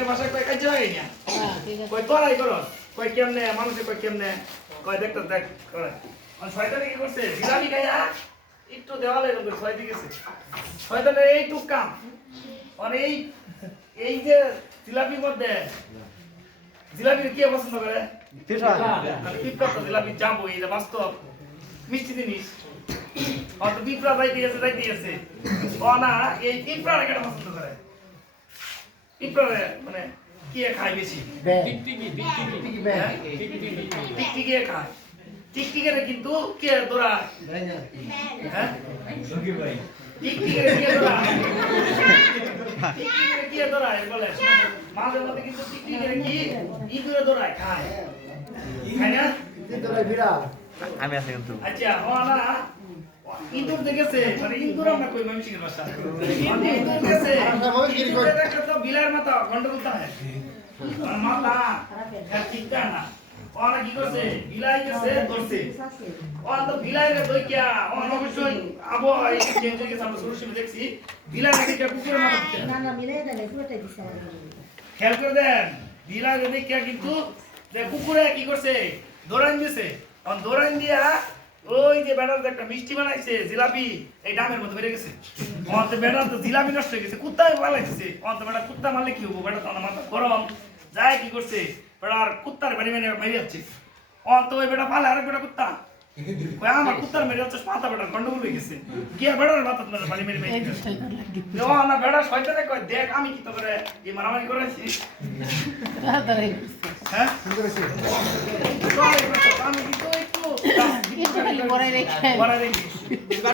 মিয়া ভাষায় কয় কাজে লাগে না? হ্যাঁ, কয় তোরাই করো। কয় কেমনে মানুষে কয় কেমনে? কয় দেখতে দেখ করে। আর শয়তানে কি করছে? জিলাপি খাইয়া একটু দেওয়ালে এরকম ছয় দিকেছে শয়তানের এইটুক কাম মানে এই এই যে জিলাপির মধ্যে জিলাপি কে পছন্দ করে? পিঁপড়া তো জিলাপি যাব এই যে বাস্তব মিষ্টি জিনিস। হয়তো পিঁপড়া যাইতে গেছে যাইতে গেছে ও না এই পিঁপড়াটা কেটে পছন্দ করে। পিঁপড়া মানে কে খায় বেশি? হ্যাঁ? টিকটিকি খায়। টিকটিকের কিন্তু কে দৌড়ায় হ্যাঁ? টিকটিকের কে দৌড়ায় টিকটিকের কে দৌড়ায় বলে মাঝে মধ্যে কিন্তু টিকটিকের কি ইঁদুরে দৌড়ায় খায়। খায় না? আমি আছি কিন্তু। আচ্ছা না। ইঁদুর দেখেছে? মানে ইঁদুর আমরা কই মানুষের ভাষা ইঁদুর দেখেছে? তো বিলার মাথা গন্ডগোল তা হয়। আর মাথা হ্যাঁ ঠিক না। ওরা কি করছে? বিলাই গেছে ধরছে। ওরা তো বিলাই রে দইকিয়া ওরা অবশ্যই আবহাওয়া এই চেঞ্জ হয়ে গেছে আমরা সরাসরি দেখছি বিলাই রে না না পুরোটাই দিছে খেয়াল করে দেন বিলাই রে দইকিয়া কিন্তু যে কুকুরে কি করছে? দৌড়ান দিয়েছে তখন দৌড়ান দিয়া ওই যে বেটার একটা মিষ্টি বানাইছে জিলাপি এই ডামের মধ্যে বেড়ে গেছে। অন্ত বেটার তো জিলাপি নষ্ট হয়ে গেছে কুত্তায় পালাইছে অন্ত বেটা কুত্তা মারলে কি হব? বেটা তো আমার মাথা গরম। যায় কি করছে বেটার কুত্তার বাড়ি মেরে মেরে যাচ্ছে। অন্ত ওই বেটা পালে আরেক বেটা কুত্তা। আমার কুত্তার মেরে যাচ্ছে মাথা বেটার গন্ডগোল হয়ে গেছে। গিয়া বেটার মাথা বাড়ি মেরে মেরে। ও না বেটা শয়তানে কয় দেখ আমি কি তো করে এই মারামারি করেছি হ্যাঁ? আমি কিন্তু একটু একটু খালি বড়াই রেখে বড়াই রেখে